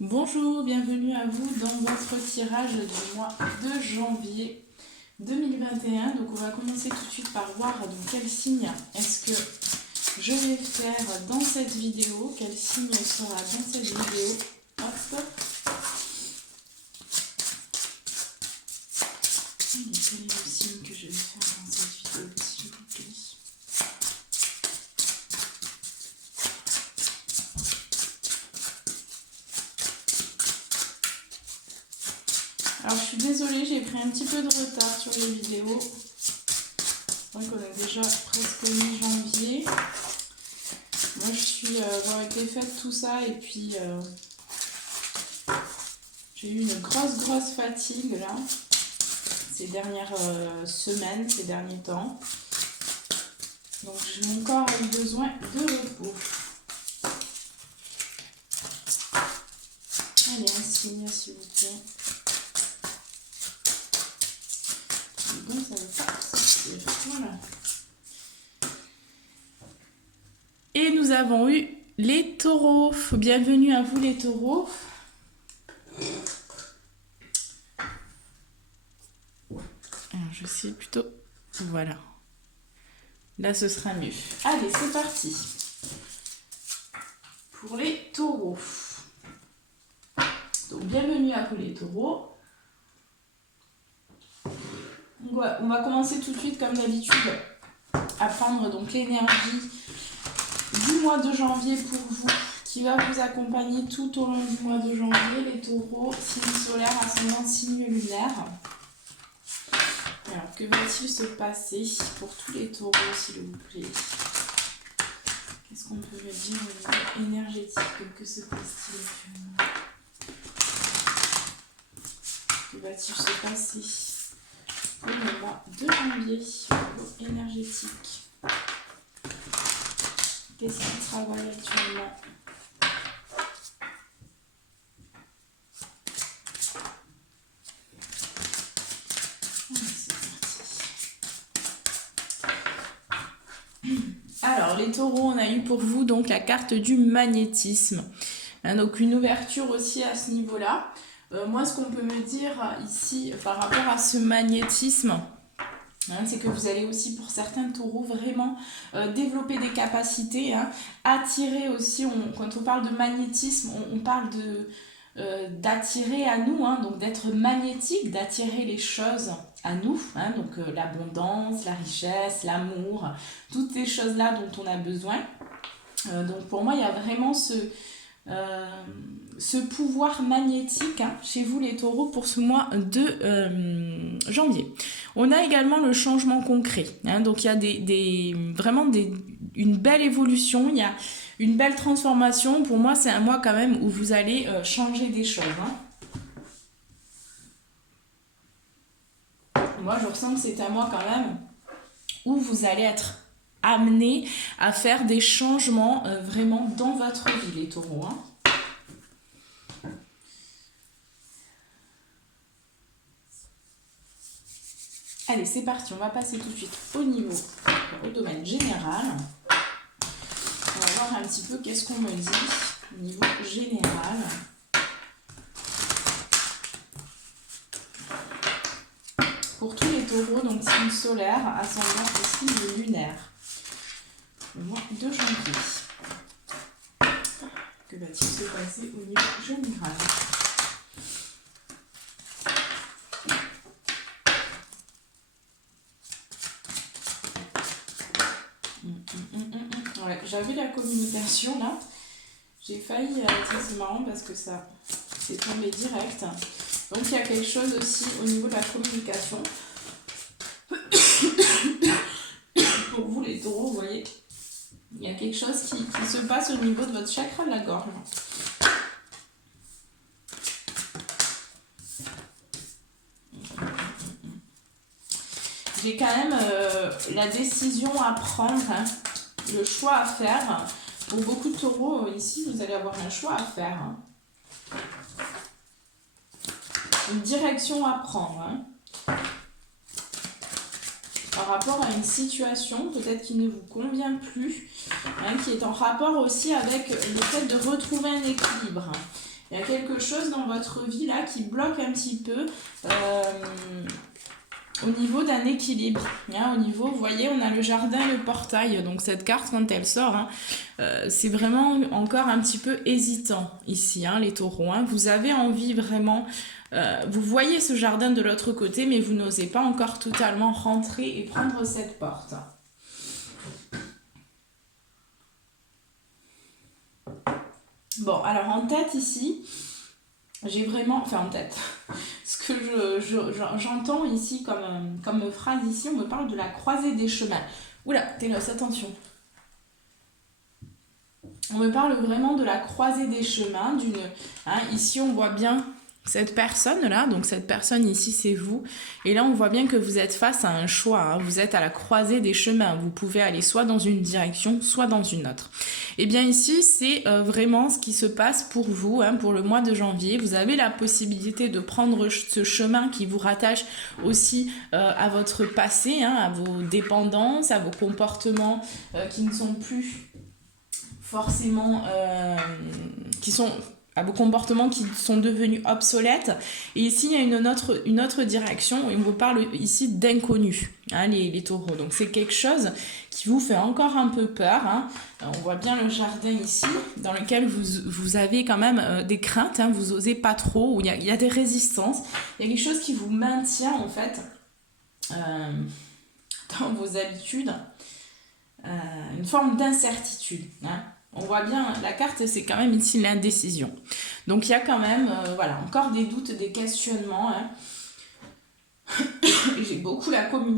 Bonjour, bienvenue à vous dans votre tirage du mois de janvier 2021. Donc on va commencer tout de suite par voir donc quel signe est-ce que je vais faire dans cette vidéo. Quel signe sera dans cette vidéo. Hop. Quel est le signe que je vais faire dans cette vidéo, s'il vous plaît? Alors je suis désolée, j'ai pris un petit peu de retard sur les vidéos. C'est vrai qu'on est déjà presque mi-janvier. Moi je suis avec les fêtes, tout ça, et puis j'ai eu une grosse fatigue là, ces dernières semaines, ces derniers temps. Donc mon corps a eu besoin de repos. Allez, un signe s'il vous plaît. Donc ça ne veut pas sortir. Voilà. Et nous avons eu les taureaux. Bienvenue à vous les taureaux. Alors, je sais plutôt... Voilà. Là, ce sera mieux. Allez, c'est parti. Pour les taureaux. Donc, bienvenue à vous les taureaux. On va commencer tout de suite, comme d'habitude, à prendre donc l'énergie du mois de janvier pour vous, qui va vous accompagner tout au long du mois de janvier. Les taureaux, signe solaire, ascendant, signe lunaire. Alors, que va-t-il se passer pour tous les taureaux, s'il vous plaît? Qu'est-ce qu'on peut me dire au niveau énergétique? Que se passe-t-il actuellement? Que va-t-il se passer au mois de janvier au niveau énergétique? Qu'est-ce qu'il travaille actuellement? Alors, les taureaux, on a eu pour vous donc la carte du magnétisme. Donc, une ouverture aussi à ce niveau-là. Moi, ce qu'on peut me dire ici par rapport à ce magnétisme, c'est que vous allez aussi, pour certains taureaux, vraiment développer des capacités, attirer aussi, quand on parle de magnétisme, on parle d'attirer à nous, donc d'être magnétique, d'attirer les choses à nous, donc l'abondance, la richesse, l'amour, toutes ces choses-là dont on a besoin. Donc pour moi, il y a vraiment ce pouvoir magnétique chez vous les taureaux pour ce mois de janvier. On a également le changement concret, donc il y a vraiment une belle évolution, il y a une belle transformation. Pour moi, c'est un mois quand même où vous allez changer des choses. Moi, je ressens que c'est un mois quand même où vous allez être amené à faire des changements vraiment dans votre vie, les taureaux. Allez, c'est parti, on va passer tout de suite au domaine général. On va voir un petit peu qu'est-ce qu'on me dit au niveau général. Pour tous les taureaux, donc signe solaire, ascendant et signe lunaire. Le mois de janvier. Que va-t-il se passer au niveau général? Ouais, j'avais la communication là. J'ai failli, c'est marrant parce que ça c'est tombé direct. Donc il y a quelque chose aussi au niveau de la communication. Pour vous les taureaux, vous voyez, il y a quelque chose qui se passe au niveau de votre chakra de la gorge. J'ai quand même la décision à prendre, le choix à faire. Pour beaucoup de taureaux, ici, vous allez avoir un choix à faire. Une direction à prendre. Par rapport à une situation, peut-être qui ne vous convient plus, qui est en rapport aussi avec le fait de retrouver un équilibre. Il y a quelque chose dans votre vie là qui bloque un petit peu au niveau d'un équilibre. Hein, au niveau, vous voyez, on a le jardin et le portail. Donc cette carte, quand elle sort, hein, c'est vraiment encore un petit peu hésitant ici, hein, les taureaux. Hein. Vous avez envie vraiment... vous voyez ce jardin de l'autre côté, mais vous n'osez pas encore totalement rentrer et prendre cette porte. Bon, alors en tête ici, j'ai vraiment... Enfin en tête, ce que j'entends ici comme phrase ici, on me parle de la croisée des chemins. Oula, Télos, attention. On me parle vraiment de la croisée des chemins. Hein, ici, on voit bien cette personne-là. Donc cette personne ici, c'est vous. Et là, on voit bien que vous êtes face à un choix. Hein, vous êtes à la croisée des chemins. Vous pouvez aller soit dans une direction, soit dans une autre. Et bien ici, c'est vraiment ce qui se passe pour vous, hein, pour le mois de janvier. Vous avez la possibilité de prendre ce chemin qui vous rattache aussi à votre passé, hein, à vos dépendances, à vos comportements qui ne sont plus forcément... à vos comportements qui sont devenus obsolètes. Et ici, il y a une autre direction, et on vous parle ici d'inconnu, hein, les taureaux. Donc c'est quelque chose qui vous fait encore un peu peur. Hein. On voit bien le jardin ici, dans lequel vous avez quand même des craintes, hein, vous osez pas trop, où il y a des résistances. Il y a quelque chose qui vous maintient, en fait, dans vos habitudes, une forme d'incertitude, hein. On voit bien, la carte, c'est quand même ici l'indécision. Donc, il y a quand même, voilà, encore des doutes, des questionnements. Hein. J'ai beaucoup la communication.